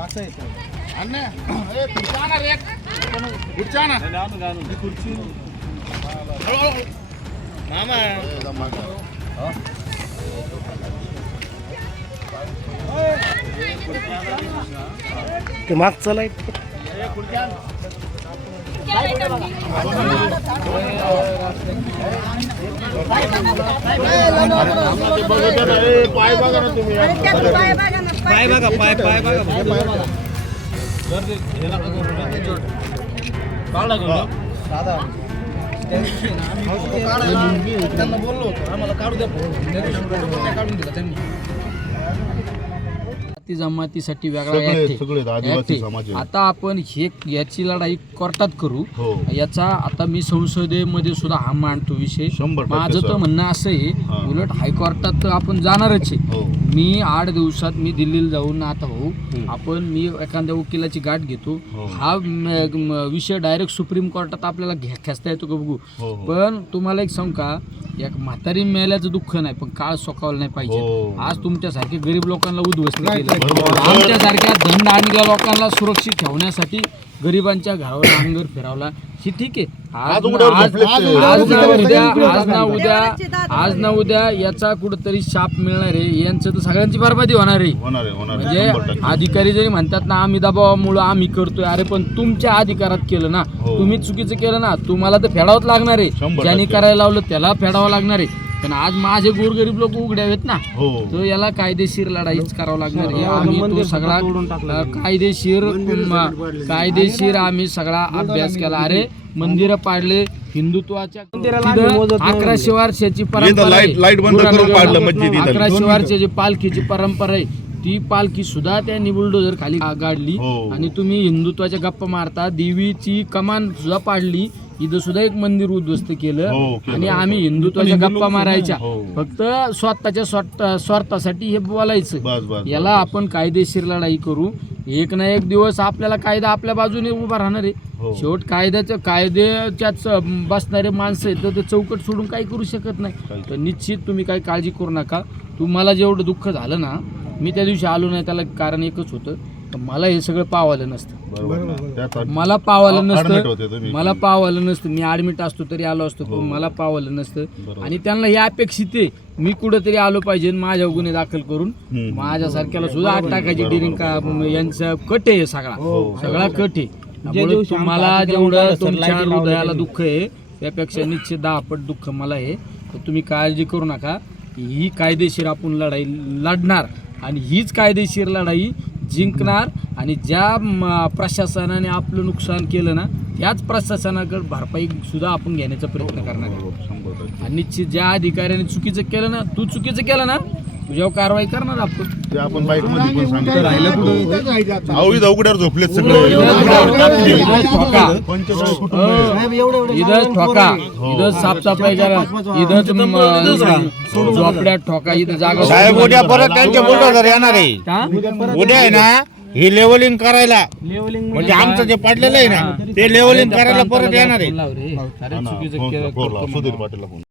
असं येतो अण्णा ए, खुर्ची आणा रे एक. खुर्ची आणा. हळूहळू. ते ना, ए, पाय बघा ना तुम्ही पाय बघा पाय पाय बघा. दादा त्यांना बोललो होतो. आम्हाला काढू द्या. काढून दिला त्यांनी. जाती जमातीसाठी वेगळा सगळे- ऍक्ट आहे. सगळे आदिवासी ऍक्ट आहे. समाज आहे. आता आपण हे याची लढाई कोर्टात करू हो याचा आता मी संसदेमध्ये सुद्धा हा मांडतो विषय शंभर टक्के, माझं तर सर. म्हणणं असं हा. आहे उलट हायकोर्टात तर आपण जाणारच आहे हो मी आठ दिवसात मी दिल्लीला जाऊन आता हो आपण मी एखाद्या वकिलाची गाठ घेतो हो. हा म- म- विषय डायरेक्ट सुप्रीम कोर्टात आपल्याला खेचता येतो का बघू हो, हो. पण तुम्हाला एक सांगू का एक म्हातारी मेल्याचं दुःख नाही पण काळ सोकावलं नाही पाहिजे हो. आज तुमच्यासारखे गरीब लोकांना उद्ध्वस्त केलं. आमच्यासारख्या आणल्या लोकांना सुरक्षित ठेवण्यासाठी गरिबांच्या घरावर नांगर फिरवला. ही ठीक आहे. आज ना उद्या. आज ना उद्या आज ना उद्या याचा कुठंतरी शाप मिळणार आहे. यांचं तर सगळ्यांची बरबादी होणार आहे. होणार आहे होणार आहे. शंभर म्हणजे टक्के. अधिकारी जरी म्हणतात ना आम्ही दबावामुळं आम्ही करतोय. अरे पण तुमच्या अधिकारात केलं ना. हो. तुम्ही चुकीचं केलं ना. तुम्हाला तर फेडावंच लागणार आहे. ज्यांनी. करायला लावलं त्याला फेडावं लागणार आहे. पण आज माझे गोरगरीब लोक उघडे आहेत ना. हो. तो याला कायदेशीर लढाईच करावं लागणार आहे. आम्ही तो सगळा अ, कायदेशीर म- कायदेशीर आम्ही सगळा अभ्यास केला. अरे मंदिरं पाडले हिंदुत्वाच्या तिथं अकराशे वर्षाची परंपरा आहे. लाईट- लाइट बंद करून गुरानगर- पाडलं मस्जिद इथं. अकराशे वर्षाची पालखीची परंपरा आहे. ती पालखी सुद्धा त्यांनी बुलडोजर खाली गाडली हो. आणि तुम्ही हिंदुत्वाच्या गप्पा मारता. देवीची कमान सुद्धा पाडली. इथं सुद्धा एक मंदिर उद्ध्वस्त केलं. हो, केलं. आणि आम्ही हिंदुत्वाच्या गप्पा मारायच्या. हो. फक्त स्वतःच्या स्वार्थ- स्वार्थासाठी हे बोलायचं. बस बस याला आपण कायदेशीर लढाई करू. एक ना एक दिवस आपल्याला कायदा आपल्या बाजूने उभा राहणार आहे. हो. शेवट कायद्याच्या कायद्याच्याच बसणारे माणसं आहेत तर ते चौकट सोडून काही करू शकत नाही. काही. तर निश्चित तुम्ही काही काळजी करू नका. तुम्हाला जेवढं दुःख झालं ना मी त्या दिवशी आलो नाही त्याला कारण एकच होतं. तर मला हे सगळं पावालं नसतं. बरोबर ना. त्यात- मला पावालं आ- admit होते नसतं तुम्ही. मला पावालं नसतं. मी ऍडमिट असतो तरी आलो असतो हो. पण मला पावालं नसतं. बरोबर. आणि त्यांना हे अपेक्षित आहे. मी कुठंतरी आलो पाहिजे माझ्या गुन्हे दाखल करून हम्म. माझ्यासारख्याला सुद्धा आठ टाकायची डिरिंग का यांचा कट आहे सगळा. हो. सगळा कट आहे. त्यामुळे तुम्हाला जेवढं तुमच्या हृदयाला दुःख आहे त्यापेक्षा निश्चित दहा पट दुःख मला आहे. तर तुम्ही काळजी करू नका. ही कायदेशीर आपण लढाई लढणार. आणि हीच कायदेशीर लढाई जिंकणार आणि ज्या प्रशासनाने आपलं नुकसान केलं ना त्याच प्रशासनाकडे भरपाई सुद्धा आपण घेण्याचा प्रयत्न करणार आहे. बरोबर, शंभर टक्के. आणि निश्चित ज्या अधिकाऱ्याने चुकीचं केलं ना तू चुकीचं केलं ना तुझ्यावर कारवाई करणार आपण. ते आपण बाईकमध्ये पण सांगितलं अहो इथं उघड्यावर झोपलेत सगळे. इथं ठोका. पंचेचाळीस कुटुंब. आहे. इथं ठोका. इथं साफसफाई करा. इथं झोपड्यात ठोका. इथं जागा साहेब उद्या परत बुलडोझर येणार आहे. हा? उद्या आहे ना ही लेवलिंग करायला. म्हणजे आमचं जे पडलेलं आहे ना ते लेवलिंग करायला परत येणार आहे. फोन फोन- लाव, सुधीर. पाटीलला फोन.